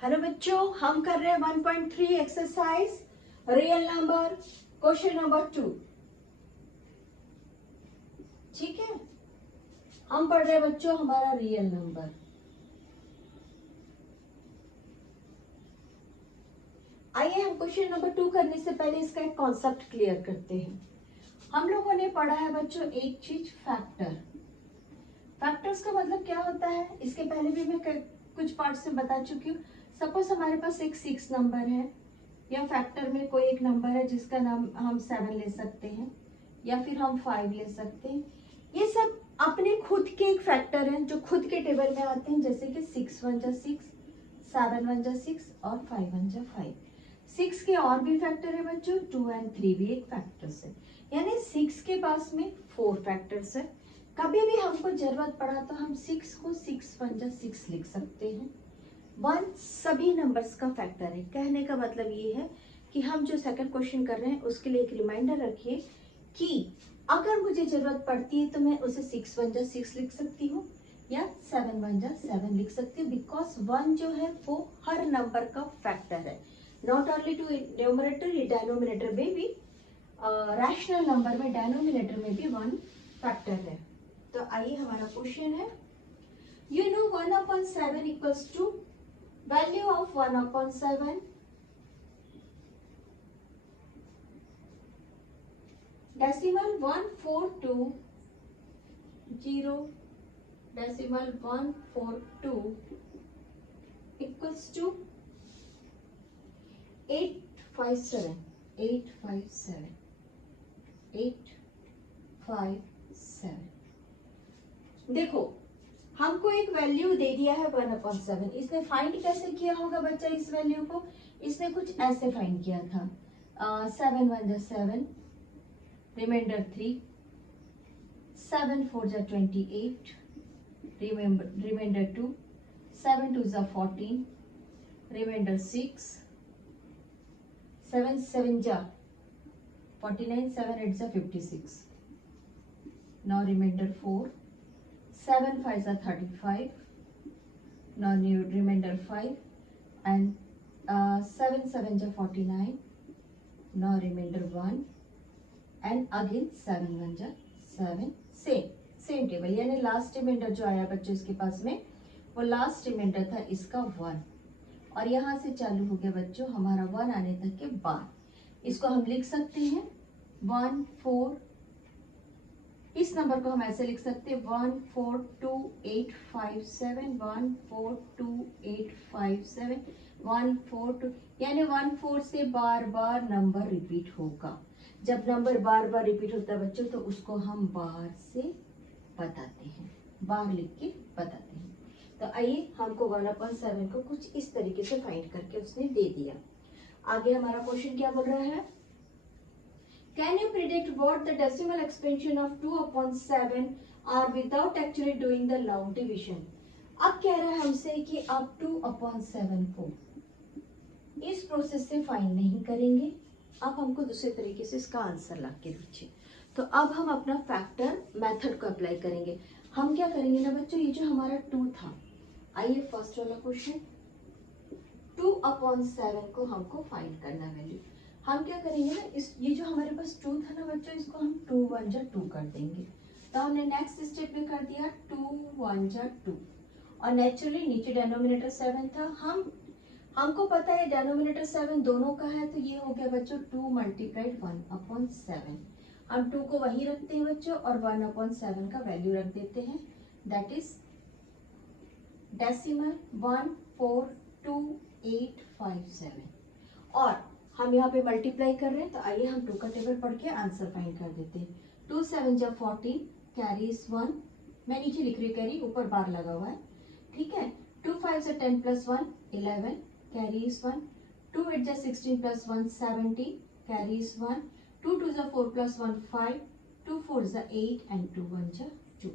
Hello बच्चों, हम कर रहे हैं 1.3 exercise real number question number 2। ठीक है, हम पढ़ रहे हैं बच्चों हमारा रियल नंबर। आइए हम क्वेश्चन नंबर 2 करने से पहले इसका एक कॉन्सेप्ट क्लियर करते हैं। हम लोगों ने पढ़ा है बच्चों एक चीज, फैक्टर। फैक्टर्स का मतलब क्या होता है, इसके पहले भी मैं कुछ पार्ट से बता चुकी हूँ। सपोज हमारे पास एक 6 नंबर है, या फैक्टर में कोई एक नंबर है जिसका नाम हम 7 ले सकते हैं, या फिर हम 5 ले सकते हैं। ये सब अपने खुद के एक फैक्टर हैं जो खुद के टेबल में आते हैं, जैसे कि 6 1 जा 6, 7 1 जा 6 और 5 1 जा 5। 6 के और भी फैक्टर है बच्चों, 2 और 3 भी एक फैक्टर्स है, यानी 6 के पास में 4 फैक्टर्स है। कभी भी हमको जरूरत पड़ा तो हम 6 को 6 1 जा 6 लिख सकते हैं। 1 सभी नंबर्स का फैक्टर है। कहने का मतलब ये है कि हम जो सेकंड क्वेश्चन कर रहे हैं उसके लिए एक रिमाइंडर रखिए कि अगर मुझे जरूरत पड़ती है तो मैं उसे 6 1 जा 6 लिख सकती हूँ या 7 1 जा 7 लिख सकती हूँ, बिकॉज 1 जो है वो हर नंबर का फैक्टर है। नॉट ओनली टू न्यूमरेटर, ये डिनोमिनेटर में भी, रैशनल नंबर में डिनोमिनेटर में भी 1 फैक्टर है। तो आइए हमारा क्वेश्चन है, you know 1/7 equals to value of 1/7 decimal 1420 decimal 142 equals to 857 857 857। देखो हमको एक वैल्यू दे दिया है 1/7। इसने फाइंड कैसे किया होगा बच्चा इस वैल्यू को? इसने कुछ ऐसे फाइंड किया था, 7 1 जा 7, रिमाइंडर 3, 7 4 जा 28, रिमाइंडर 2, 7 2 जा 14, रिमाइंडर 6, 7 7 जा 49, 7 8 जा 56, now remainder 4, 7 5 are 35, now new remainder 5, and 7 7 are 49, now remainder 1, and again 7 1 are 7, same table, यानी लास्ट रिमाइंडर जो आया बच्चों इसके पास में वो लास्ट रिमाइंडर था इसका 1, और यहाँ से चालू हो गया बच्चों हमारा 1 आने तक के बाद। इसको हम लिख सकते हैं 1 4, इस नंबर को हम ऐसे लिख सकते हैं 1 4 2 8 5 7 1 4 2 8 5 7 1 4 2, यानी 1 4 से बार बार नंबर रिपीट होगा। जब नंबर बार बार रिपीट होता है बच्चों तो उसको हम बार से बताते हैं, बार लिख के बताते हैं। तो आइए हमको 1/7 को कुछ इस तरीके से फाइंड करके उसने दे दिया। आगे हमारा क्वेश्चन क्या बोल रहा है, Can you predict what the decimal expansion of 2/7 are without actually doing the long division? अब कह रहा है हमसे कि आप 2/7 को इस प्रोसेस से फाइंड नहीं करेंगे, आप हमको दूसरे तरीके से इसका आंसर ला के दीजिए। तो अब हम अपना फैक्टर मेथड को अप्लाई करेंगे। हम क्या करेंगे ना बच्चों, ये जो हमारा 2 था, आइए फर्स्ट वाला क्वेश्चन, 2/7 को हमको फाइंड करना वैल्यू। हम क्या करेंगे ना, इस ये जो हमारे पास 2 था ना बच्चों, इसको हम 2 1 जा 2 कर देंगे। तो हमने नेक्स्ट स्टेप में कर दिया 2 1 जा 2, और नेचुरली नीचे डिनोमिनेटर 7 था, हमको पता है डिनोमिनेटर 7 दोनों का है, तो ये हो गया बच्चों 2 मल्टीप्लाइड 1/7। हम 2 को वही रखते हैं बच्चों और 1/7 का वैल्यू रख देते हैं, दैट इज डेसिमल 14287। और हम यहाँ पे मल्टीप्लाई कर रहे हैं, तो आइए हम 2 का टेबल पढ़ के आंसर फाइंड कर देते हैं। 2 7 जा 14, कैरीज 1, मैं नीचे लिख रही हूँ कैरी, ऊपर बार लगा हुआ है, ठीक है। 2 5 जा 10 + 1 11, कैरीज 1, 2 8 जा 16 + 1 17, कैरीज 1, 2 2 जा 4 + 1 5, 2 4 जा 8 एंड 2 1 जा 2,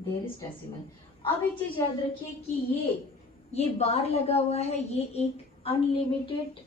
देयर इज डेसिमल। अब एक चीज याद रखिए कि ये बार लगा हुआ है, ये एक अनलिमिटेड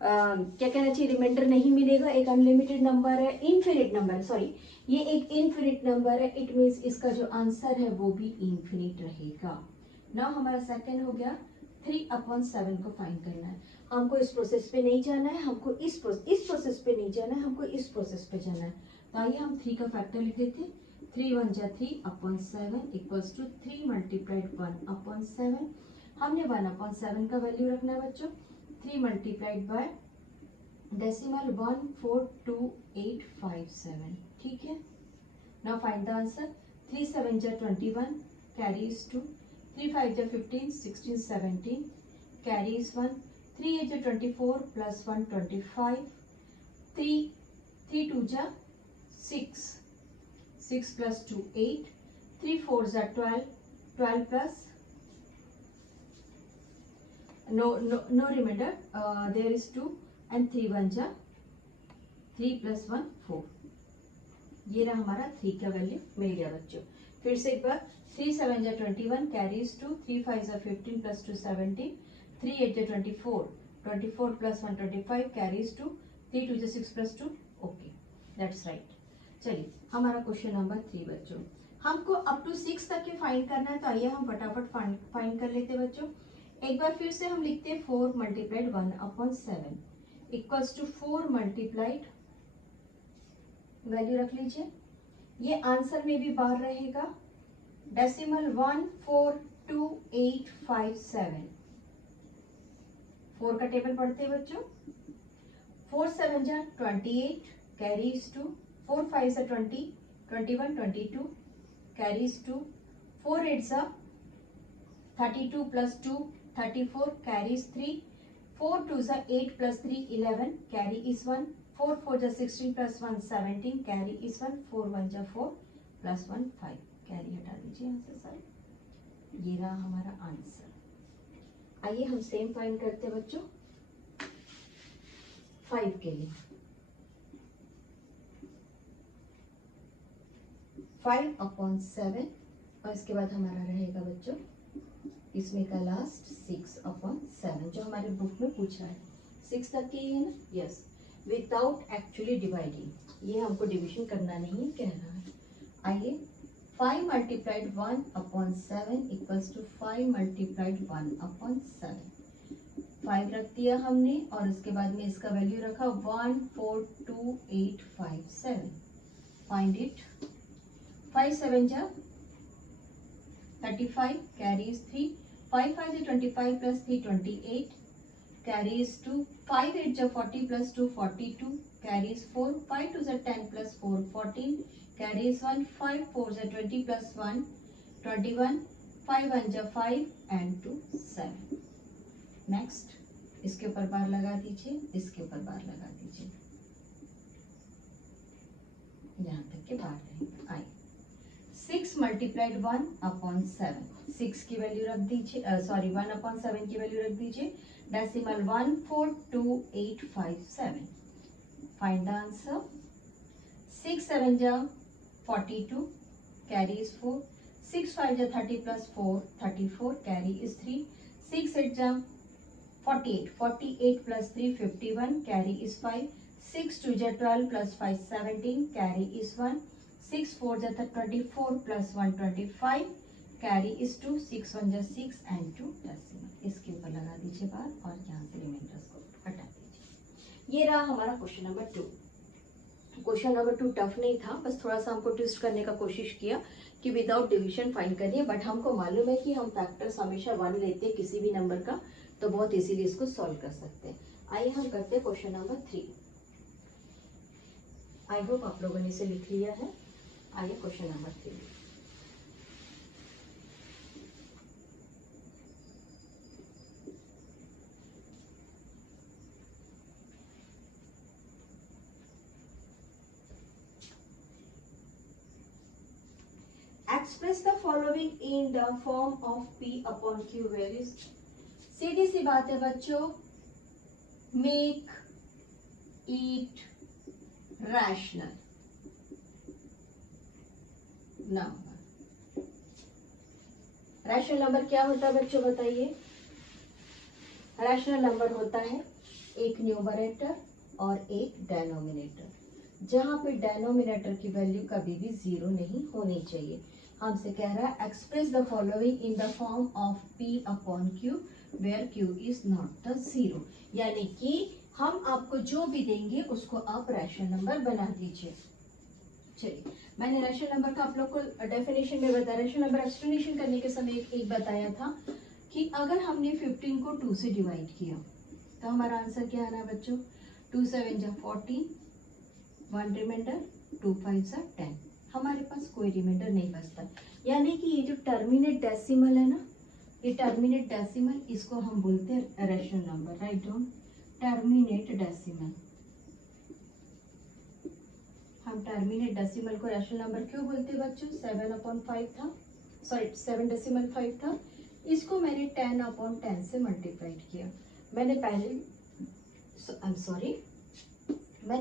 क्या कहना चाहिए, रिमाइंडर नहीं मिलेगा, एक अनलिमिटेड नंबर है, इनफिनिट नंबर, सॉरी ये एक इनफिनिट नंबर है, इट मीन्स इसका जो आंसर है वो भी इनफिनिट रहेगा। नाउ हमारा सेकंड हो गया 3/7 को फाइंड करना है। हमको इस प्रोसेस पे नहीं जाना है, हमको इस प्रोसेस पे नहीं जाना है, हमको इस प्रोसेस पे जाना है। तो आइए हम 3 का फैक्टर लिख देते हैं। 3 1 जा 3/7 इक्वल्स टू 3 मल्टीप्लाइड 1/7। हमने 1/7 का वैल्यू रखना है बच्चों। 3 मल्टीप्लाइड बाय डेसिमल 142,857। ठीक है। Now find the answer. 3 7 जा 21 कैरीज 2, 3 5 जा 15 16 17 कैरीज 1, 3 8 जा 24 प्लस 1 25, 3 2 जा 6, 6 प्लस 2 8, 3 4 जा 12, 12 plus no remainder, there is 2 and 3 1 जा 3 प्लस 1 4। ये रहा हमारा 3 का वैल्यू मिल गया बच्चों। फिर से एक बार 3 7 जा 21 कैरीज 2, 3 5 जा 15 प्लस 2 17, 3 8 जा 24, 24 प्लस 1 25 कैरीज 2, 3 2 जा 6 प्लस 2। Okay, that's right. चलिए हमारा क्वेश्चन नंबर 3 बच्चों, हमको अप टू 6 तक के फाइंड करना है। तो आइए हम फटाफट फाइंड कर लेते हैं बच्चों। एक बार फिर से हम लिखते हैं 4 multiplied 1/7 equals to 4 multiplied, value रख लीजिए। ये आंसर में भी बाहर रहेगा, डेसिमल 142,857। 4 का टेबल पढ़ते हैं बच्चों। 4 7 जा 28 कैरीज 2, 4 5 जा 20 21 22 कैरीज 2, 4 8 जा 32 प्लस 2 34 कैरीज 3, 4 2 जा 8 प्लस 3 11 कैरी इज 1, 4 4 जा 16 प्लस 1 17 कैरी इज 1, 4 1 जा 4 प्लस 1 5 कैरी हटा दीजिए यहाँ से सर। ये रहा हमारा आंसर। आइए हम सेम फाइंड करते हैं बच्चों 5 के लिए। 5/7 और इसके बाद हमारा रहेगा बच्चों इसमें का लास्ट 6/7 जो हमारे बुक में पूछा है। 6 तक के है ना, यस, विदाउट एक्चुअली डिवाइडिंग। ये हमको डिविजन करना नहीं है, कह रहा है। आइए 5 मल्टीप्लाइड 1/7 इक्वल्स टू 5 मल्टीप्लाइड 1/7। 5 रख दिया हमने और उसके बाद में इसका वैल्यू रखा 142,857। Find it. 5 7 जा 35 कैरीज 3, 5 5 जा 25 प्लस 3 28 कैरीज 2, 5 8 जा 40 प्लस 2 42 कैरीज 4, 5 2 जा 10 प्लस 4 14 कैरीज 1, 5 4 जा 20 प्लस 1 21, 5 1 जा 5 एंड 2 7। नेक्स्ट इसके ऊपर बार लगा दीजिए, इसके ऊपर बार लगा दीजिए, यहाँ तक के बार रहेगा। आइए 6 मल्टीप्लाइड 1/7, 6 की वैल्यू रख दीजिए, सॉरी 1/7 की वैल्यू रख दीजिए, डेसिमल 142,857। Find the answer. 6 7 जा 42 कैरी इज 4, 6 5 जा 30 प्लस 4 34 कैरी इज 3, 6 8 जा 48 48 प्लस 3 51 कैरी इज 5, 6 2 जा 12 प्लस 5 17 कैरी इज 1, 6 4 जा 24 प्लस 1 25 कैरी इज 2, 6 1 जा 6 एंड 2 डेसिमल। इसके ऊपर लगा दीजिए बार और यहाँ से रिमाइंडर्स को हटा दीजिए। ये रहा हमारा question number 2। Question number 2 tough नहीं था, बस थोड़ा सा हमको ट्विस्ट करने का कोशिश किया कि विदाउट डिविजन फाइंड करिए, बट हमको मालूम है कि हम फैक्टर्स हमेशा 1 लेते हैं किसी भी नंबर का, तो बहुत इजीली इसको सॉल्व कर सकते हैं। आइए हम करते हैं क्वेश्चन नंबर 3। आई होप आप लोगों ने इसे लिख लिया है। आइए question number 3। Express the following in the form of P/Q where is, सीधी सी बात है बच्चों, make it rational number. Rational number क्या होता है बच्चों बताइए? रैशनल नंबर होता है एक न्यूमरेटर और एक डेनोमिनेटर, जहां पे डेनोमिनेटर की वैल्यू कभी भी 0 नहीं होनी चाहिए। हमसे कह रहा है express the following in the form of P/Q where Q is not the zero. यानी कि हम आपको जो भी देंगे उसको आप रैशनल नंबर बना दीजिए। चलिए, मैंने रैशनल नंबर का आप लोग को डेफिनेशन में बताया, रैशनल नंबर एक्सप्लेनेशन करने के समय एक बताया था कि अगर हमने 15 को 2 से डिवाइड किया तो हमारा आंसर क्या आना है बच्चों? 2 7 जा 14, 1 रिमाइंडर, 2 5 जा 10। हमारे पास कोई रिमाइंडर नहीं बचता। यानी कि ये जो टर्मिनेट डेसिमल है ना, ये टर्मिनेट डेसिमल, इसको हम बोलते हैं rational number. Write down terminate decimal. हम टर्मिनेट डेसिमल को रैशनल नंबर क्यों बोलते हैं बच्चों? 7/5 था, सॉरी 7.5 था। इसको मैंने 10/10 से मल्टीप्लाइड किया। मैंने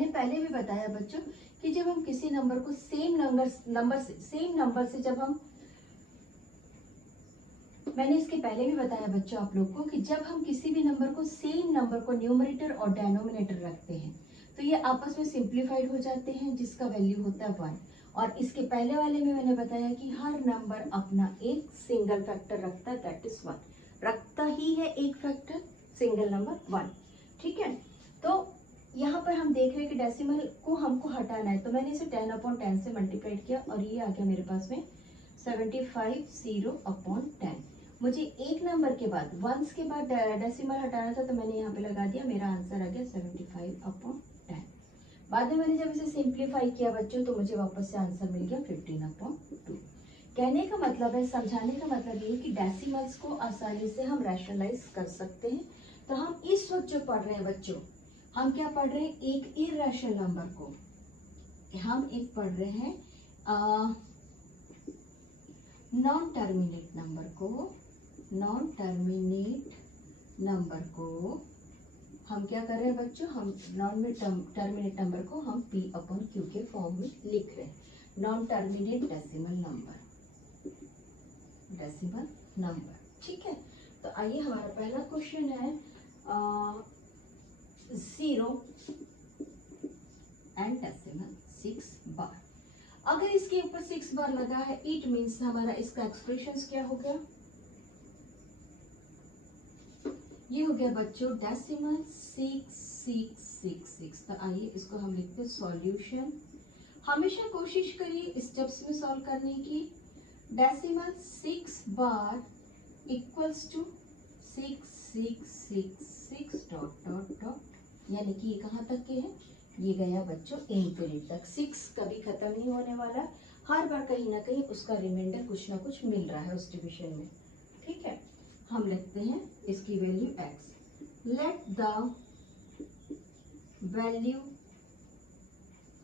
पहले भी बताया बच्चों कि जब हम किसी नंबर को सेम नंबर से जब हम, मैंने इसके पहले भी बताया बच्चों आप लोग को कि जब हम किसी भी नंबर को सेम नंबर को न्यूमरेटर और डिनोमिनेटर रखते हैं तो ये आपस में सिंप्लीफाइड हो जाते हैं, जिसका वैल्यू होता है 1। और इसके पहले वाले में मैंने बताया कि हर नंबर अपना एक सिंगल फैक्टर रखता है, दैट इज 1। रखता ही है एक फैक्टर, सिंगल नंबर 1। ठीक है, तो यहाँ पर हम देख रहे हैं कि डेसिमल को हमको हटाना है, तो मैंने इसे 10/10 से मल्टीप्लाइड किया और ये आ गया मेरे पास में 75/10। मुझे एक नंबर के बाद, वंस के बाद डेसिमल हटाना था, तो मैंने यहाँ पे लगा दिया, मेरा आंसर आ गया 75/10। बाद में मैंने जब इसे सिंप्लीफाई किया बच्चों तो मुझे वापस से आंसर मिल गया 15/2। कहने का मतलब है, समझाने का मतलब ये कि डेसिमल्स को आसानी से हम रैशनलाइज कर सकते हैं। तो हम इस वक्त जो पढ़ रहे हैं बच्चों, हम क्या पढ़ रहे हैं? एक इर्रेशनल नंबर को हम एक पढ़ रहे हैं नॉन टर्मिनेट नंबर को हम क्या कर रहे हैं बच्चों? हम नॉन टर्मिनेट नंबर को हम P/Q के फॉर्म में लिख रहे हैं। Non terminate decimal number. ठीक है, तो आइए हमारा पहला क्वेश्चन है 0 एंड डेसिमल 6 बार। अगर इसके ऊपर 6 बार लगा है, इट मीन्स हमारा इसका एक्सप्रेशन क्या हो गया? ये हो गया बच्चों डेसिमल 6666। तो आइए इसको हम लिखते हैं सॉल्यूशन। हमेशा कोशिश करिए स्टेप्स में सॉल्व करने की। डेसिमल 6 बार इक्वल्स टू 6666 ... यानी कि ये कहाँ तक के है? ये गया बच्चों इंफिनिट तक। 6 कभी खत्म नहीं होने वाला, हर बार कहीं ना कहीं उसका रिमाइंडर कुछ ना कुछ मिल रहा है उस डिविजन में। ठीक है, हम लिखते हैं इसकी value x। Let the value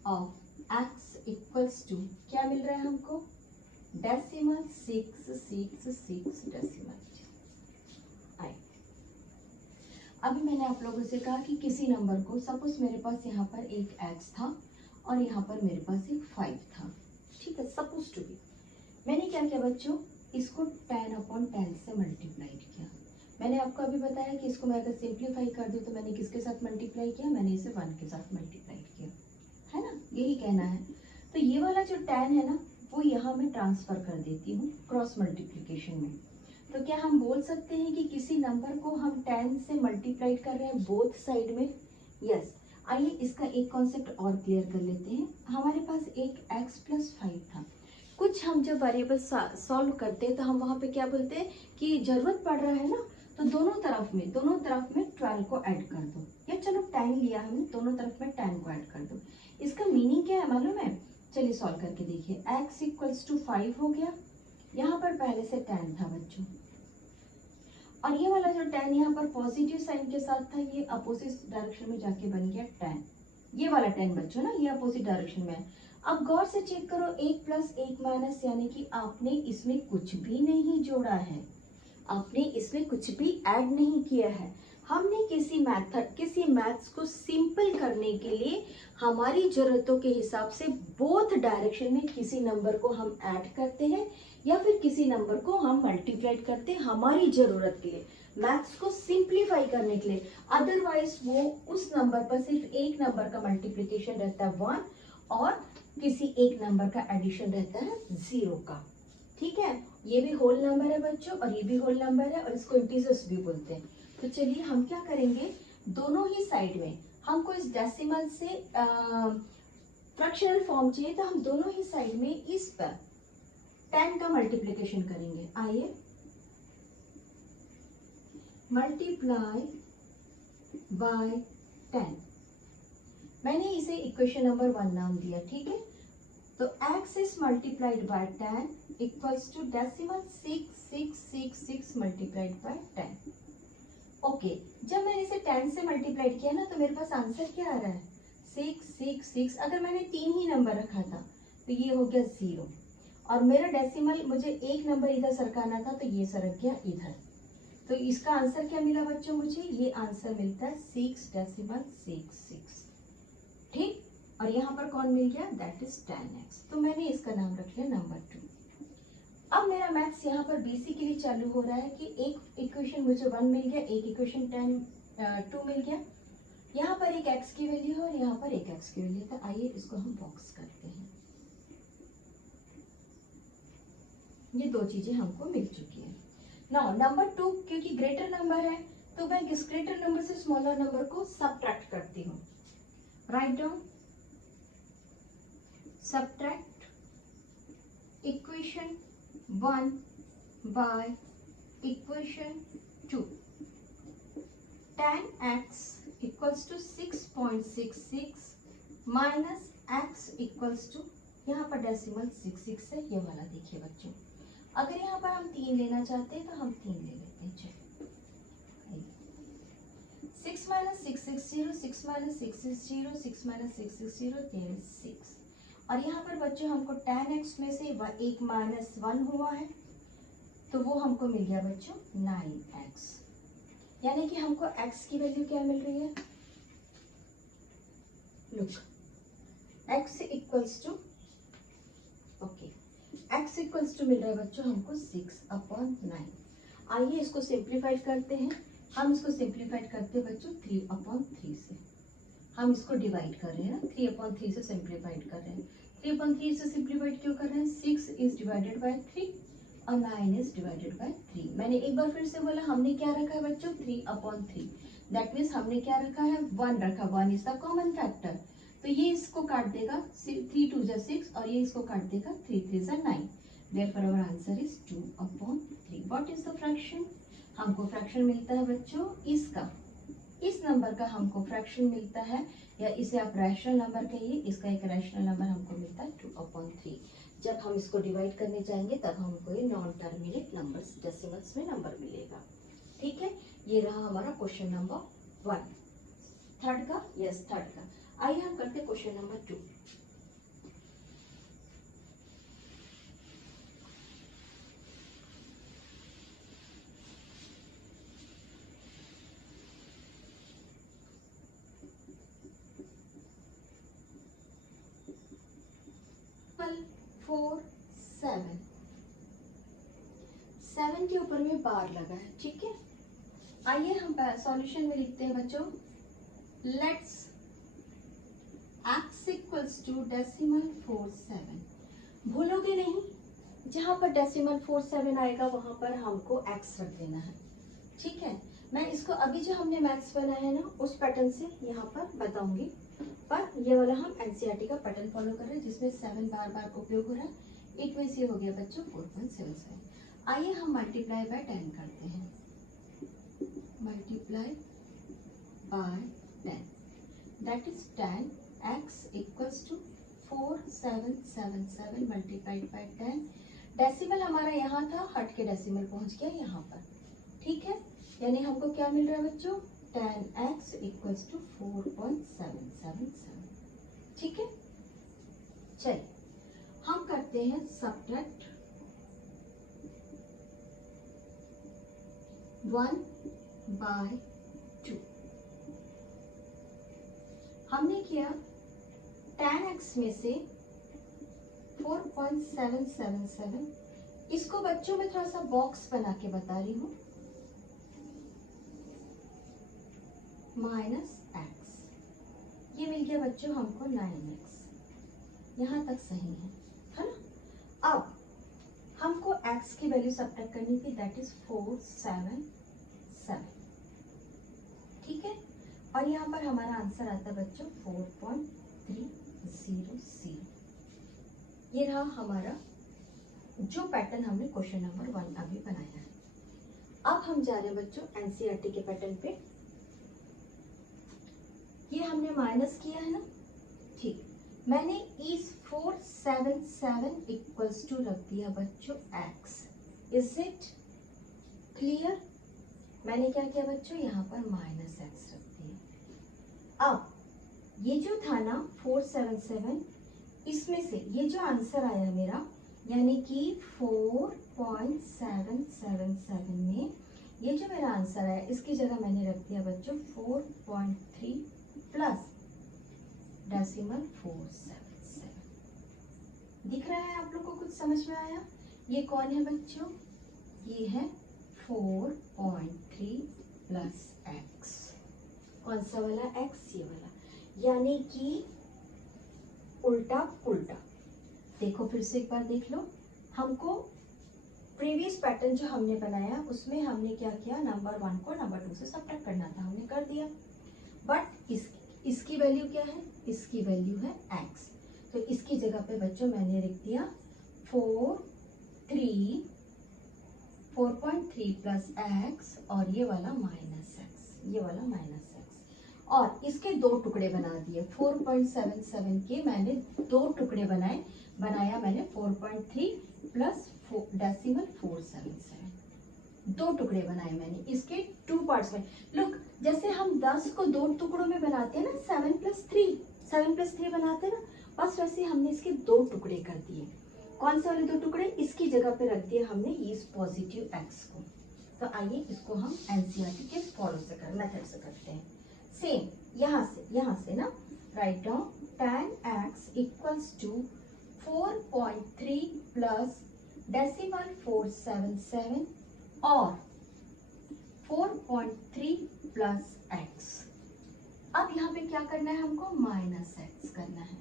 of x equals to, क्या मिल रहा है हमको? Decimal 666 decimal. अभी मैंने आप लोगों से कहा कि किसी नंबर को, सपोज मेरे पास यहाँ पर एक x था और यहाँ पर मेरे पास एक 5 था। ठीक है, सपोज टू बी। मैंने क्या किया बच्चों? इसको 10/10 से मल्टीप्लाइड किया। मैंने आपको अभी बताया कि इसको मैं अगर सिंप्लीफाई कर दूं तो मैंने किसके साथ मल्टीप्लाई किया? मैंने इसे 1 के साथ मल्टीप्लाई किया, है ना? यही कहना है। तो ये वाला जो 10 है ना, वो यहाँ मैं ट्रांसफर कर देती हूँ क्रॉस मल्टीप्लीकेशन में। तो क्या हम बोल सकते हैं कि किसी नंबर को हम 10 से मल्टीप्लाई कर रहे हैं बोथ साइड में? यस। आइए इसका एक कॉन्सेप्ट और क्लियर कर लेते हैं। हमारे पास एक x + 5 था। कुछ हम जब वेरिएबल सॉल्व करते हैं तो हम वहाँ पे क्या बोलते हैं कि जरूरत पड़ रहा है ना, तो दोनों तरफ में 12 को ऐड कर दो, या चलो 10 लिया हमने, दोनों तरफ में 10 को ऐड कर दो। इसका मीनिंग क्या है मालूम है? चलिए सॉल्व करके देखिए। x = 5 हो गया, यहाँ पर पहले से 10 था बच्चों, और ये वाला जो 10 यहाँ पर पॉजिटिव साइन के साथ था, ये अपोजिट डायरेक्शन में जाके बन गया 10। ये वाला 10 बच्चों ना, ये अपोजिट डायरेक्शन में है। अब गौर से चेक करो, 1 + 1 - यानी कि आपने इसमें कुछ भी नहीं जोड़ा है, आपने इसमें कुछ भी ऐड नहीं किया है। हमने किसी मैथ्स को सिंपल करने के लिए हमारी जरूरतों के हिसाब से बोथ डायरेक्शन में किसी नंबर को हम ऐड करते हैं या फिर किसी नंबर को हम मल्टीप्लाई करते हैं हमारी जरूरत के लिए, मैथ्स को सिंप्लीफाई करने के लिए। अदरवाइज वो उस नंबर पर सिर्फ एक नंबर का मल्टीप्लिकेशन रहता है 1 और किसी एक नंबर का एडिशन रहता है 0 का। ठीक है, ये भी होल नंबर है बच्चों और ये भी होल नंबर है और इसको इंटीजर्स भी बोलते हैं। तो चलिए हम क्या करेंगे, दोनों ही साइड में हमको इस डेसिमल से फ्रैक्शनल फॉर्म चाहिए, तो हम दोनों ही साइड में इस पर 10 का मल्टीप्लिकेशन करेंगे। आइए, मल्टीप्लाई बाय 10, मैंने इसे इक्वेशन नंबर 1 नाम दिया। ठीक है, तो x is multiplied by 10 equals to decimal 6666 multiplied by 10। Okay, जब मैंने इसे 10 से मल्टीप्लाइड किया ना, तो मेरे पास आंसर क्या आ रहा है 666। अगर मैंने 3 ही नंबर रखा था तो ये हो गया 0, और मेरा डेसिमल मुझे एक नंबर इधर सरकाना था तो ये सरक गया इधर। तो इसका आंसर क्या मिला बच्चों, मुझे ये आंसर मिलता है 6.66। ठीक, और यहाँ पर कौन मिल गया, दैट इज 10x। तो मैंने इसका नाम रख लिया नंबर 2। अब मेरा मैथ्स यहाँ पर बेसिकली चालू हो रहा है कि एक इक्वेशन मुझे 1 मिल गया, एक इक्वेशन 2 मिल गया, यहाँ पर एक x की वैल्यू है और यहाँ पर एक x की वैल्यू है। आइए इसको हम बॉक्स करते हैं। ये दो चीजें हमको मिल चुकी है। नाउ नंबर 2 क्योंकि ग्रेटर नंबर है, तो मैं किस ग्रेटर नंबर से स्मॉलर नंबर को सबट्रैक्ट करती हूँ। Write down, subtract equation 1 by equation 2। 10x equals to 6.66 minus x equals to, यहाँ पर डेसिमल 66 है, ये वाला देखिए बच्चों। अगर यहाँ पर हम 3 लेना चाहते हैं तो हम 3 ले लेते हैं। चलिए, 6 minus 660, 6 minus 660, 6 minus 660, there is 6। और यहाँ पर बच्चों हमको 10x में से एक माइनस 1 हुआ है, तो वो हमको मिल गया बच्चों 9x। यानी कि हमको x की वैल्यू क्या मिल रही है, look, x equals to, okay, x equals to मिल रहा है बच्चों हमको 6/9। आइए इसको सिंप्लीफाइड करते हैं। हम इसको सिंप्लीफाइड करते हैं बच्चों 3/3 से। हम इसको डिवाइड कर रहे हैं ना, 3/3 से सिंप्लीफाइड कर रहे हैं। 3/3 से सिंप्लीफाइड क्यों कर रहे हैं, 6 इज डिवाइडेड बाय 3 और 9 इज डिवाइडेड बाय 3। मैंने एक बार फिर से बोला, हमने क्या रखा है बच्चों 3/3, दैट मीन्स हमने क्या रखा है 1 रखा। 1 इज द कॉमन फैक्टर, तो ये इसको काट देगा 3 2 जा 6 और ये इसको काट देगा 3 3 जा 9। Therefore our answer is 2/3। What is the fraction, हमको फ्रैक्शन मिलता है बच्चों इसका, इस नंबर का हमको फ्रैक्शन मिलता है, या इसे आप रैशनल नंबर कहिए, इसका एक रैशनल नंबर हमको मिलता है 2/3। जब हम इसको डिवाइड करने जाएंगे तब हमको ये नॉन टर्मिनेट नंबर्स डेसिमल्स में नंबर मिलेगा। ठीक है, ये रहा हमारा क्वेश्चन नंबर 1। थर्ड का, यस थर्ड का। आइए हम करते क्वेश्चन नंबर 2। फोर 7 के ऊपर में बार लगा है। ठीक है, आइए हम सॉल्यूशन में लिखते हैं बच्चों, let's x equals to decimal 47। भूलोगे नहीं, जहां पर डेसिमल 47 आएगा वहां पर हमको x रख देना है। ठीक है, मैं इसको अभी जो हमने मैथ्स बनाया है ना उस पैटर्न से यहाँ पर बताऊंगी, पर ये वाला हम एनसीईआरटी का पैटर्न फॉलो कर रहे हैं जिसमें 7 बार बार उपयोग हो रहा है। 8 में से हो गया बच्चों 4.77। आइए हम मल्टीप्लाई बाय 10 करते हैं। Multiply by 10, that is 10x equals to 4777 multiplied by 10। Decimal हमारा यहाँ था, हट के डेसिमल पहुंच गया यहाँ पर। ठीक है, यानी हमको क्या मिल रहा है बच्चों 10x इक्वल्स टू 4.777। ठीक है, चलिए हम करते हैं सब्ट्रैक्ट 1/2। हमने किया 10x में से 4.777, इसको बच्चों में थोड़ा सा बॉक्स बना के बता रही हूँ, माइनस x, ये मिल गया बच्चों हमको 9x। यहाँ तक सही है ना। अब हमको x की वैल्यू सब्ट्रैक्ट करनी थी, दैट इज 477। ठीक है, और यहाँ पर हमारा आंसर आता है बच्चों 4.300। ये रहा हमारा जो पैटर्न हमने क्वेश्चन नंबर 1 अभी बनाया है। अब हम जा रहे हैं बच्चों एनसीईआरटी के पैटर्न पे। ये हमने माइनस किया है ना, ठीक। मैंने इस 477 इक्वल्स टू रख दिया बच्चों x। Is it clear? मैंने क्या किया बच्चों, यहाँ पर माइनस x रख दिया। अब ये जो था ना 477, इसमें से ये जो आंसर आया मेरा, यानी कि 4.777 में ये जो मेरा आंसर आया, इसकी जगह मैंने रख दिया बच्चों 4.3 प्लस डेसिमल 477। दिख रहा है आप लोग को? कुछ समझ में आया? ये कौन है बच्चों? ये है 4.3 प्लस x। कौन सा वाला x? ये वाला, यानी कि उल्टा पुल्टा। देखो फिर से एक बार देख लो। हमको प्रीवियस पैटर्न जो हमने बनाया उसमें हमने क्या किया, नंबर 1 को नंबर 2 से सब्ट्रैक्ट करना था, हमने कर दिया। बट इसकी वैल्यू क्या है? इसकी वैल्यू है x। तो इसकी जगह पे बच्चों मैंने लिख दिया 4.3 प्लस x और ये वाला माइनस x, ये वाला माइनस x, और इसके दो टुकड़े बना दिए। 4.77 के मैंने दो टुकड़े बनाया मैंने 4.3 प्लस डेसिमल 477, दो टुकड़े बनाए मैंने इसके 2 पार्ट्स में। लुक, जैसे हम 10 को दो टुकड़ों में बनाते हैं ना, 7 प्लस 3 बनाते हैं ना, बस वैसे हमने इसके दो टुकड़े कर दिए। कौन से वाले दो टुकड़े? इसकी जगह पे रख दिए हमने इस पॉजिटिव x को। तो आइए इसको हम एनसीईआरटी के फॉलो से मेथड से करते हैं। सेम यहाँ से ना write down tan x equals to 4.3 plus decimal 477 और 4.3 प्लस x। अब यहाँ पे क्या करना है हमको? माइनस x करना है।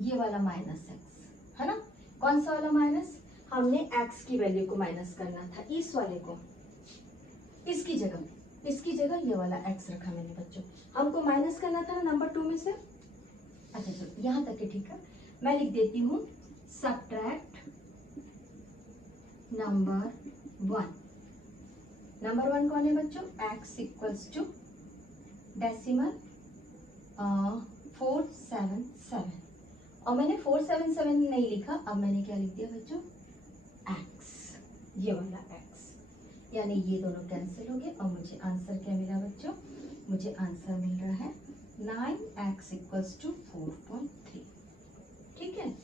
ये वाला माइनस x है ना। कौन सा वाला माइनस? हमने x की वैल्यू को माइनस करना था, इस वाले को। इसकी जगह ये वाला x रखा मैंने बच्चों। हमको माइनस करना था नंबर 2 में से। अच्छा चलो यहाँ तक है, ठीक है। मैं लिख देती हूँ सब्ट्रैक्ट नंबर 1। नंबर 1 कौन है बच्चों? x इक्वल्स टू डेसिमल 477, और मैंने 477 नहीं लिखा, अब मैंने क्या लिख दिया बच्चों? x, ये वाला x, यानी ये दोनों कैंसिल हो गए और मुझे आंसर क्या मिला बच्चों? मुझे आंसर मिल रहा है 9x इक्वल्स टू 4.3। ठीक है,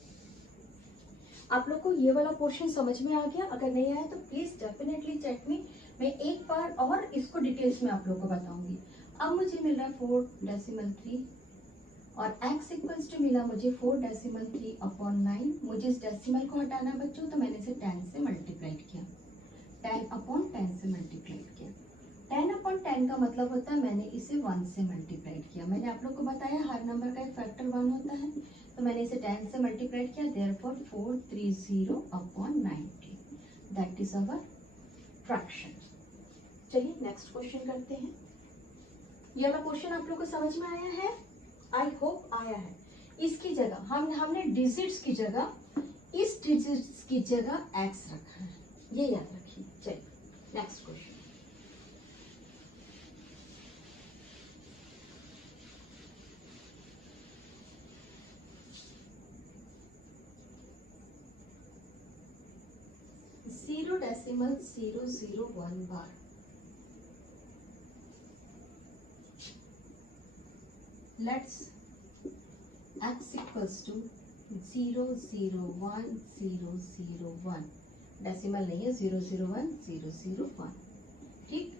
आप लोग को ये वाला पोर्शन समझ में आ गया? अगर नहीं आया तो प्लीज डेफिनेटली चेक मी, मैं एक बार और इसको डिटेल्स में आप लोग को बताऊंगी। अब मुझे मिल रहा है 4.3 और x इक्वल्स टू मिला मुझे 4.3/9। मुझे इस डेसिमल को हटाना है बच्चों, तो मैंने इसे 10 से मल्टीप्लाइड किया, 10/10 से मल्टीप्लाइड किया। 10/10 का मतलब होता है मैंने इसे 1 से मल्टीप्लाइड किया। मैंने आप लोग को बताया हर नंबर का एक फैक्टर 1 होता है, तो मैंने इसे 10 से मल्टीप्लाइड किया, therefore 430/90, that is our fraction. चलिए नेक्स्ट क्वेश्चन करते हैं। ये वाला क्वेश्चन आप लोग को समझ में आया है? आई होप आया है। इसकी जगह हमने डिजिट्स की जगह, इस डिजिट्स की जगह x रखा है, ये याद रखिए। चलिए next question. Zero decimal 001 bar. Let's x equals to 001,001, decimal नहीं है, 001,001। ठीक,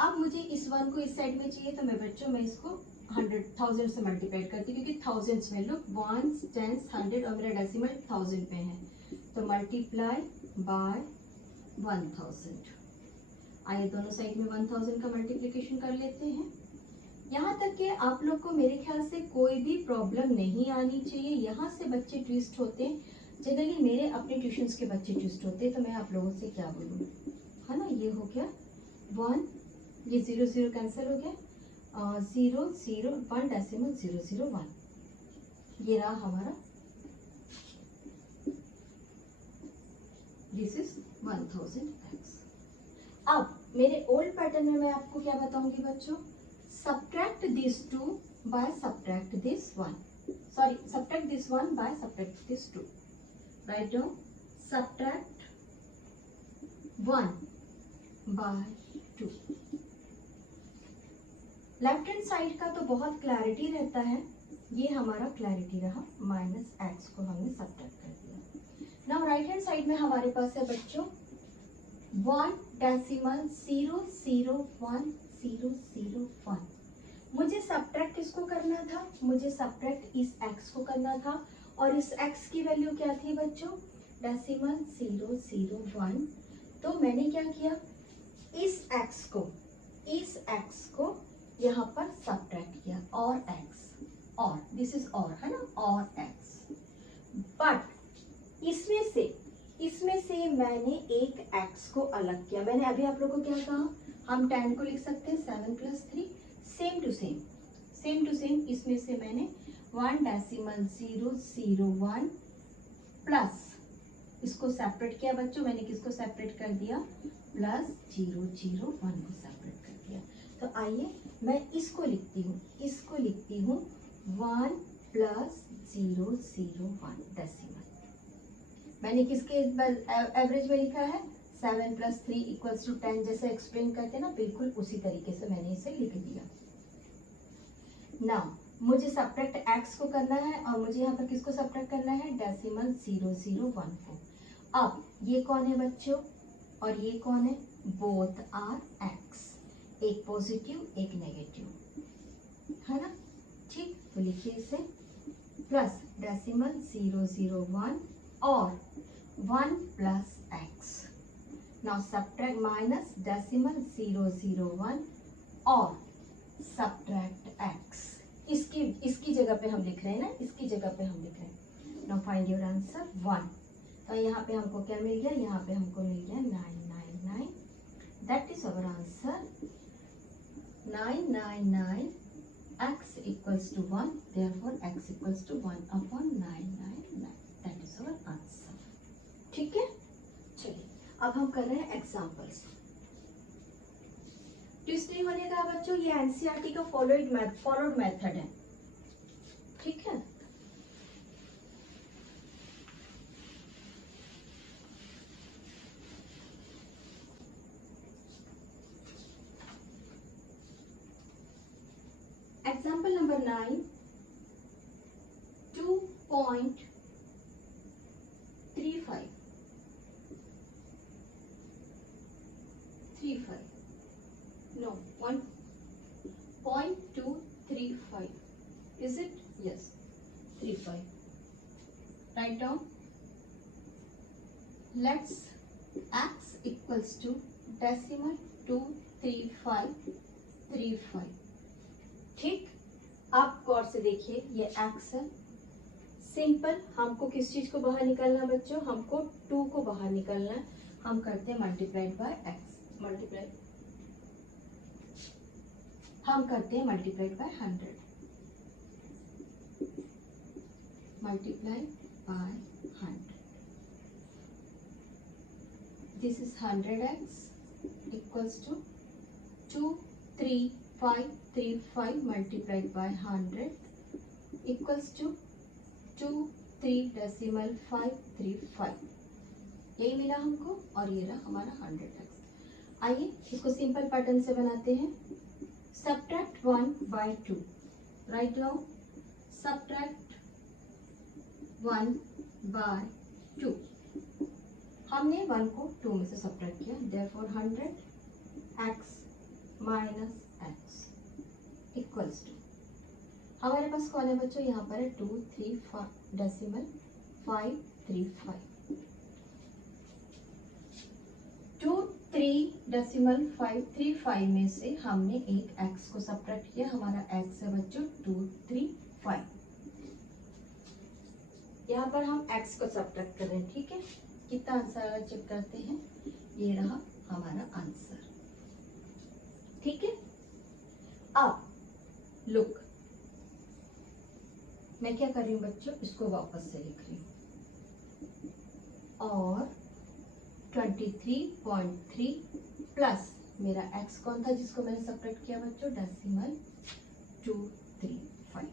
अब मुझे इस 1 को इस साइड में चाहिए, तो मैं बच्चों मैं इसको 100,000 से मल्टीप्लाई करती हूँ, क्योंकि थाउजेंड्स में लो 1s 10s 100 और मेरा डेसिमल 1000 पे है, तो मल्टीप्लाई बाय 1000। आइए दोनों साइड में 1000 का मल्टीप्लिकेशन कर लेते हैं। यहाँ तक कि आप लोग को मेरे ख्याल से कोई भी प्रॉब्लम नहीं आनी चाहिए। यहाँ से बच्चे ट्विस्ट होते हैं, जनरली मेरे अपने ट्यूशन्स के बच्चे ट्विस्ट होते हैं, तो मैं आप लोगों से क्या बोलूँ, है ना। ये हो गया 1, ये 0 0 कैंसिल हो गया, 0 0 1 डेसिमल 0 0 1, ये रहा हमारा, दिस इज 1000x। अब मेरे ओल्ड पैटर्न में मैं आपको क्या बताऊंगी बच्चों, subtract these 2 by subtract this 1, sorry, subtract this 1 by subtract this 2. Write down, subtract 1 by 2. Left hand side का तो बहुत क्लैरिटी रहता है, ये हमारा क्लैरिटी रहा, माइनस एक्स को हमने सब्ट्रैक्ट कर दिया। नाउ राइट हैंड साइड में हमारे पास है बच्चों 1 डेसिमल 0 0 1 0 0 1। मुझे सब्ट्रैक्ट इसको करना था, मुझे सब्ट्रैक्ट इस x को करना था, और इस x की वैल्यू क्या थी बच्चों, डेसिमल 0 0 1। तो मैंने क्या किया, इस x को यहाँ पर सब्ट्रैक्ट किया, और x, और दिस इज और, है ना, और x। बट इसमें से मैंने एक x को अलग किया। मैंने अभी आप लोगों को क्या कहा, हम 10 को लिख सकते हैं 7 + 3, सेम टू सेम इसमें से मैंने 1 डेसिमल 0 0 1 प्लस इसको सेपरेट किया बच्चों, मैंने किसको सेपरेट कर दिया, प्लस 0 0 1 को सेपरेट कर दिया। तो आइए मैं इसको लिखती हूँ 1 प्लस 0 0 1 डेसिमल। मैंने किसके एवरेज में लिखा है, 7 + 3 = 10, जैसे एक्सप्लेन करते हैं ना, बिल्कुल उसी तरीके से मैंने इसे लिख दिया। नाउ मुझे सब्ट्रैक्ट x को करना है, और मुझे यहाँ पर किसको सब्ट्रैक्ट करना है, डेसिमल 0 0 1 को। अब ये कौन है बच्चों, और ये कौन है, बोथ आर x, एक पॉजिटिव एक नेगेटिव, है ना, ठीक। तो लिखिए इसे, प्लस डेसिमल 0 0 1 और 1 plus x। Now subtract minus decimal 0 0 1 और सब्ट्रैक्ट x। इसकी जगह पे हम लिख रहे हैं ना, इसकी जगह पे हम लिख रहे हैं। Now find your answer 1। तो यहाँ पे हमको क्या मिल गया, यहाँ पे हमको मिल गया 999, that is our answer 999, x = 1, therefore x = 1/999, that is our answer. ठीक है, चलिए अब हम कर रहे हैं एग्जाम्पल्स। ट्विस्ट नहीं होने का बच्चों, ये एनसीईआरटी का फॉलोड मेथड है, ठीक है। Example number 9, 2.35 no 1.235, is it, yes, 35. Write down, let's x = decimal 23535। ठीक, आप गौर से देखिए, ये x है, सिंपल। हमको किस चीज को बाहर निकालना है बच्चों, हमको 2 को बाहर निकालना है। हम करते हैं मल्टीप्लाइड बाय x, हम करते हैं multiplied by 100, multiplied by 100, this is 100x = 23535 multiplied by 100 = 23.535। यही मिला हमको, और ये रहा हमारा 100x। आइए इसको सिंपल पैटर्न से बनाते हैं। Subtract 1/2, write down, subtract 1/2। हमने 1 को 2 में से सब्ट्रैक्ट किया, देयरफॉर 100x - x = हमारे पास कौन है बच्चों, यहाँ पर है 235.535। 235 3.535 में से हमने एक x को सब्ट्रैक्ट किया, हमारा x है बच्चों 235। यहाँ पर हम x को सब्ट्रैक्ट कर रहे हैं, ठीक है। कितना आंसर आया चेक करते हैं, ये रहा हमारा आंसर, ठीक है। अब लुक, मैं क्या कर रही हूँ बच्चों, इसको वापस से लिख रही हूँ और 23.3 प्लस मेरा x कौन था जिसको मैंने सब्ट्रैक्ट किया बच्चों, डेसिमल 235।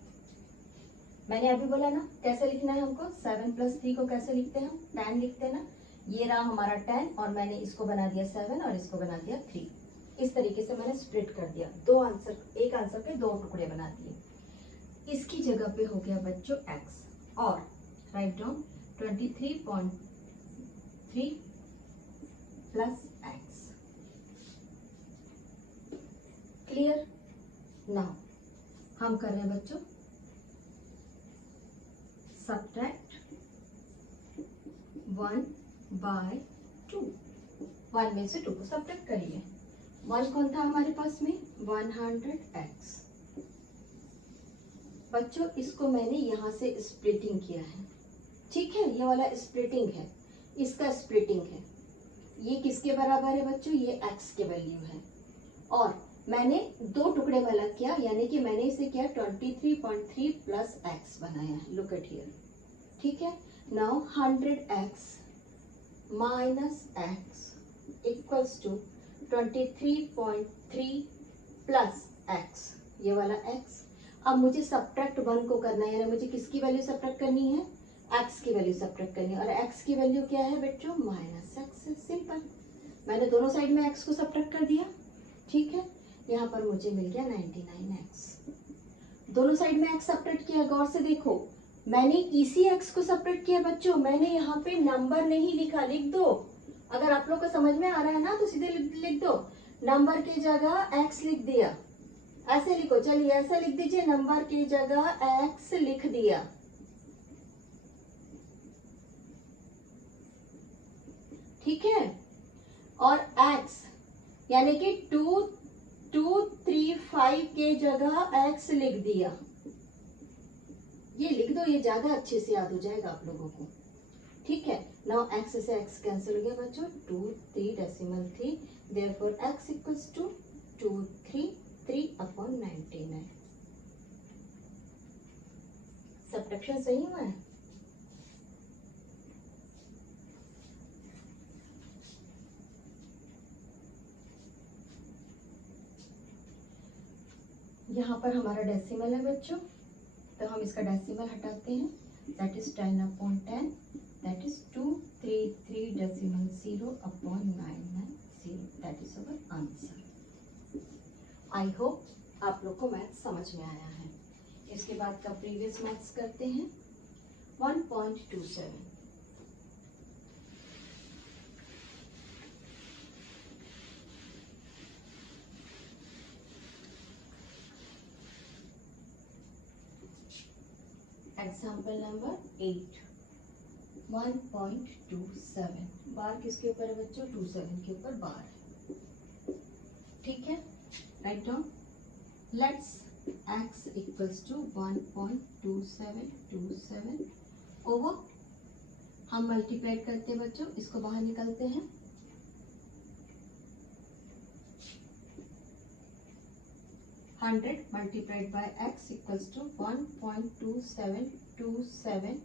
मैंने अभी बोला ना कैसे लिखना है हमको, 7 + 3 को कैसे लिखते हैं हम, 10 लिखते हैं ना। ये रहा हमारा 10 और मैंने इसको बना दिया 7 और इसको बना दिया 3। इस तरीके से मैंने स्प्लिट कर दिया, एक आंसर के 2 टुकड़े बना दिए। इसकी जगह पे हो गया बच्चों x और write down 23.3 plus x। Clear. Now हम कर रहे हैं बच्चों सब्ट्रैक्ट 1/2। 1 में से 2 को सब्ट्रैक्ट करिए। 1 कौन था हमारे पास में, 100x। बच्चों इसको मैंने यहाँ से स्प्लिटिंग किया है, ठीक है। ये वाला स्प्लिटिंग है, इसका स्प्लिटिंग है। ये किसके बराबर है बच्चों, ये x के वैल्यू है और मैंने 2 टुकड़े में अलग किया, यानी कि मैंने इसे क्या 23.3 प्लस x बनाया है। लुक एट हियर, ठीक है। Now 100x minus x equals to 23.3 plus x, ये वाला x। अब मुझे सब्ट्रैक्ट 1 को करना है, यानी मुझे किसकी वैल्यू सब्ट्रैक्ट करनी है, x की वैल्यू सब्ट्रैक्ट करनी है और x की वैल्यू क्या है बच्चों, -x। सिंपल, मैंने दोनों साइड में x को सब्ट्रैक्ट कर दिया, ठीक है। यहाँ पर मुझे मिल गया 99x। दोनों साइड में x सब्ट्रैक्ट किया, गौर से देखो मैंने इसी x को सब्ट्रैक्ट किया बच्चों, मैंने यहाँ पे नंबर नहीं लिखा। लिख दो, अगर आप लोग को समझ में आ रहा है ना तो सीधे लिख दो, नंबर की जगह x लिख दिया। ऐसे लिखो, चलिए ऐसे लिख दीजिए, नंबर की जगह x लिख दिया, ठीक है। और x यानी कि 2235 के जगह x लिख दिया। ये लिख दो, ये ज्यादा अच्छे से याद हो जाएगा आप लोगों को, ठीक है। नाउ x से x कैंसिल हो गया बच्चों, 23.3, therefore x equals to 233/99। Subtraction सही हुआ है। यहाँ पर हमारा डेसिमल है बच्चों, तो हम इसका डेसिमल हटाते हैं, that is 10/10, that is 233.0/990, that is our answer. I hope आप लोग को मैथ समझ में आया है। इसके बाद का प्रीवियस मैथ्स करते हैं 1.27। Example number 8, 1.27। बार किसके ऊपर है बच्चों, 27 के ऊपर बार है, ठीक है। Write down, let's x equals to 1.2727 over, हम मल्टीप्लाई करते हैं बच्चों, इसको बाहर निकलते हैं, 100 multiplied by x equals to 1.2727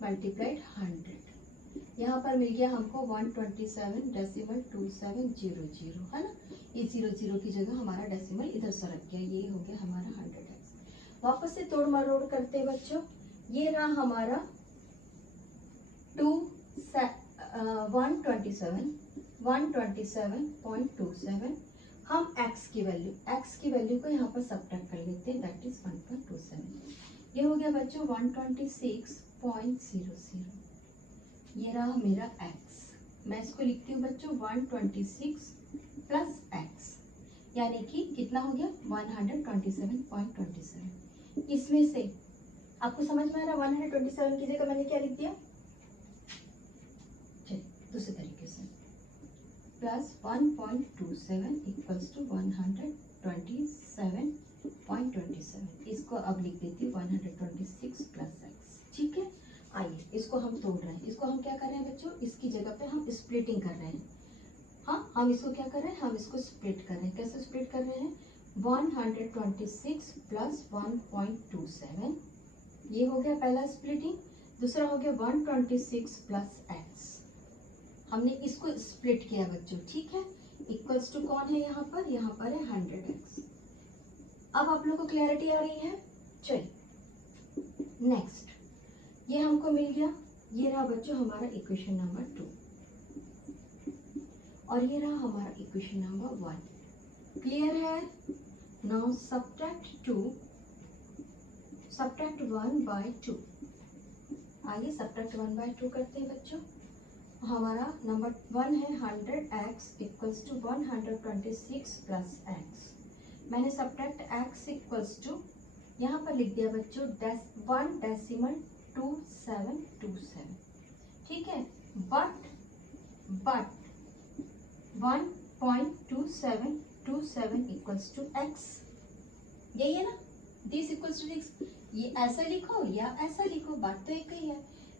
multiplied 100। यहाँ पर मिल गया हमको 127.2700, है ना। ये 00 की जगह हमारा डेसिमल इधर सरक गया, ये हो गया हमारा 100x। वापस से तोड़ मरोड़ करते हैं बच्चों, ये रहा हमारा 127.27। हम x की वैल्यू को यहाँ पर सब्ट्रैक्ट कर लेते हैं, दैट इज 1.27। ये हो गया बच्चों 126.00। ये रहा मेरा x, मैं इसको लिखती हूँ बच्चों 126 प्लस x, यानी कि कितना हो गया 127.27। इसमें से आपको समझ में आ रहा, 127 की जगह मैंने क्या लिख दिया, चलिए दूसरे तरीके से प्लस 1.27 इक्वल्स टू 127.27। इसको अब लिख देती हूँ 126 प्लस एक्स। ठीक है, आइए इसको हम तोड़ रहे हैं। इसको हम क्या कर रहे हैं बच्चों, इसकी जगह पे हम स्प्लिटिंग कर रहे हैं। हाँ, हम इसको क्या कर रहे हैं, हम इसको स्प्लिट कर रहे हैं। कैसे स्प्लिट कर रहे हैं, 126 प्लस 1.27, ये हो गया पहला स्प्लिटिंग। दूसरा हो गया 126 प्लस एक्स, हमने इसको स्प्लिट किया बच्चों। ठीक है, इक्वल्स टू कौन है यहाँ पर है 100x। अब आप लोगों को क्लैरिटी आ रही है। चलिए नेक्स्ट, ये हमको मिल गया, ये रहा बच्चों हमारा इक्वेशन नंबर 2 और ये रहा हमारा इक्वेशन नंबर 1। क्लियर है। Now subtract 1/2। आइए सब्ट्रैक्ट 1/2 करते हैं बच्चों। हमारा नंबर 1 है 100x equals to 126 plus x. मैंने सब्ट्रैक्ट x इक्वल्स टू यहाँ पर लिख दिया बच्चों 1.2727। ठीक है, बट 1.2727 इक्वल्स टू x, यही है ना, दिस इक्वल्स टू x। ये ऐसा लिखो या ऐसा लिखो, बात तो एक ही है।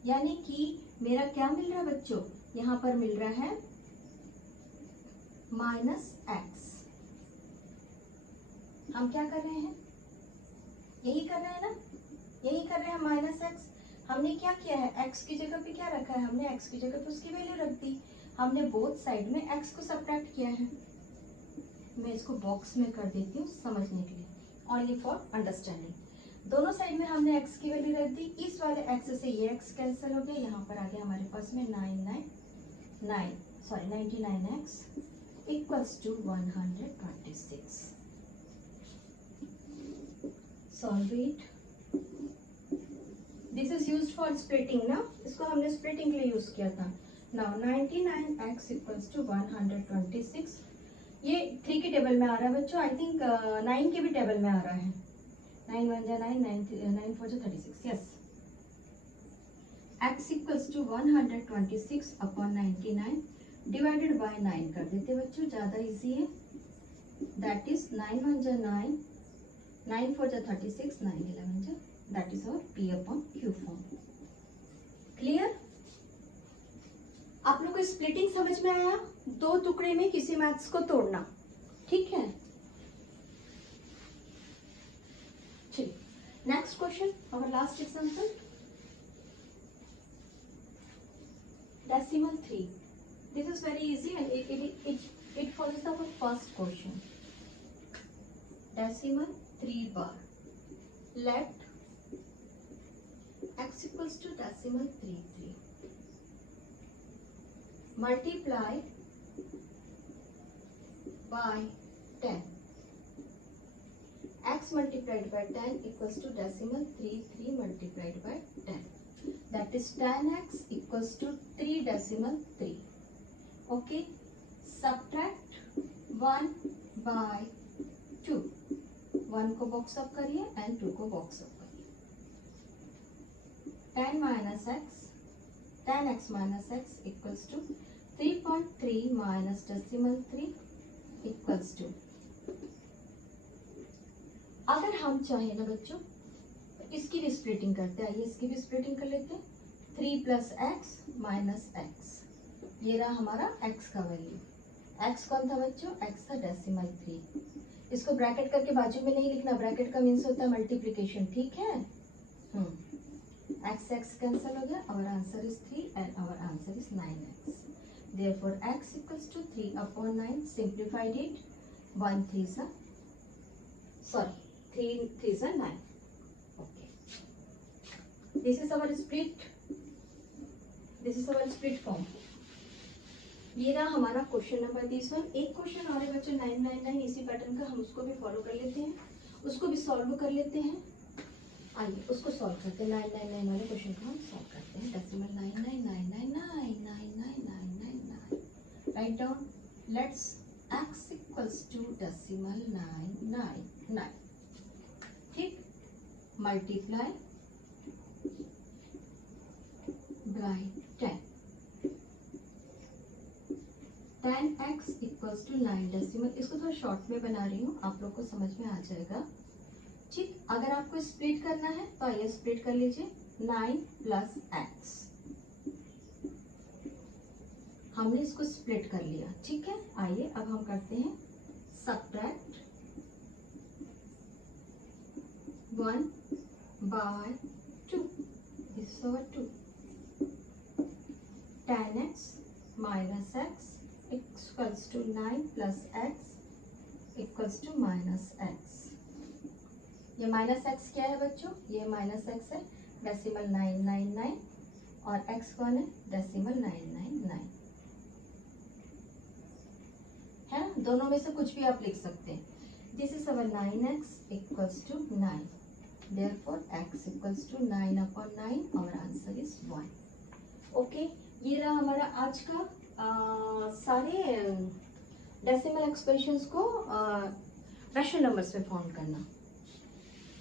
यानी कि मेरा क्या मिल रहा है बच्चों, यहाँ पर मिल रहा है -x। हम क्या कर रहे हैं, यही कर रहे हैं ना, यही कर रहे हैं -x। हमने क्या किया है, x की जगह पे क्या रखा है, हमने x की जगह पे उसकी वैल्यू रख दी। हमने बोथ साइड में x को सब्ट्रैक्ट किया है। मैं इसको बॉक्स में कर देती हूँ समझने के लिए, ओनली फॉर अंडरस्टैंडिंग। दोनों साइड में हमने x की वैल्यू रख दी। इस वाले x से ये x कैंसिल हो गया, यहाँ पर आ गया हमारे पास में 99x equals to 126। Solve it. This is used for splitting ना, इसको हमने स्प्लिटिंग के लिए यूज किया था। Now 99x equals to 126। ये 3 के टेबल में आ रहा है बच्चों, आई थिंक 9 के भी टेबल में आ रहा है। 9 1 जा 9, 9 4 जा 36। Yes, x equals to 126 upon 99 divided by 9 कर देते बच्चों, ज़्यादा इजी है। दैट इज 9 1 जा 9, 9 4 जा 36, 9 11 जा, that is our p upon q form. Clear. आप लोग को स्प्लिटिंग समझ में आया, 2 टुकड़े में किसी मैथ्स को तोड़ना। ठीक है, चलिए next question, our last example, decimal 3. This is very easy and it follows our first question. Decimal 3 bar. Let x equals to decimal 3. Multiply by 10. X multiplied by 10 equals to decimal 3 multiplied by 10. That is 10x equals to 3 decimal 3. Okay, subtract 1 by 2. 1 को box up करिए and 2 को box up करिए। 10 minus x, 10x minus x equals to 3.3 minus decimal 3 equals to, अगर हम चाहें ना बच्चों इसकी भी स्प्लिटिंग करते हैं, आइए इसकी भी स्प्लिटिंग कर लेते हैं। 3 प्लस एक्स माइनस एक्स, ये रहा हमारा x का वैल्यू। x कौन था बच्चों, x था डेसिमल 3। इसको ब्रैकेट करके बाजू में नहीं लिखना, ब्रैकेट का मीन्स होता है मल्टीप्लिकेशन। ठीक है, x कैंसिल हो गया, our answer is 3 and our answer is 9x। Therefore x equals to 3 upon 9, simplified it, 1 3 सा, सॉरी 3 3 सा 9। This is our split form. ये रहा हमारा क्वेश्चन नंबर 31। एक क्वेश्चन और है बच्चों 999 इसी पैटर्न का, हम उसको भी फॉलो कर लेते हैं, उसको भी सॉल्व कर लेते हैं। आइए उसको सॉल्व करते हैं, 999 वाले क्वेश्चन को हम सॉल्व करते हैं। Decimal 999999999, write down. Let's x equals to decimal 999। ठीक, multiply by 10. 10x equals to 9 decimal. इसको थोड़ा शॉर्ट में बना रही हूँ, आप लोग को समझ में आ जाएगा। ठीक, अगर आपको स्प्लिट करना है तो आइए स्प्लिट कर लीजिए। 9 प्लस x, हमने इसको स्प्लिट कर लिया। ठीक है, आइए अब हम करते हैं subtract 1 by 2, this is over 2। 10x minus x equals to 9 plus x equals to minus x। ये माइनस x क्या है बच्चों? ये माइनस x है, डेसिमल 999, और x कौन है? डेसिमल 999 है ना। दोनों में से कुछ भी आप लिख सकते हैं। This is our 9x equals to 9, therefore x equals to 9 upon 9, our answer is 1। Okay, ये रहा हमारा आज का सारे डेसिमल एक्सप्रेशंस को रैशनल नंबर्स में फाउंड करना।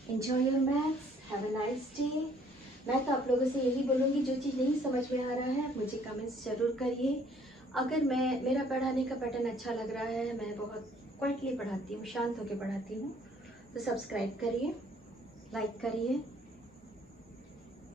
Enjoy your maths, have a nice day. मैं तो आप लोगों से यही बोलूँगी, जो चीज़ नहीं समझ में आ रहा है मुझे कमेंट्स जरूर करिए। अगर मेरा पढ़ाने का पैटर्न अच्छा लग रहा है, मैं बहुत क्वाइटली पढ़ाती हूँ, शांत होकर पढ़ाती हूँ, तो सब्सक्राइब करिए, लाइक करिए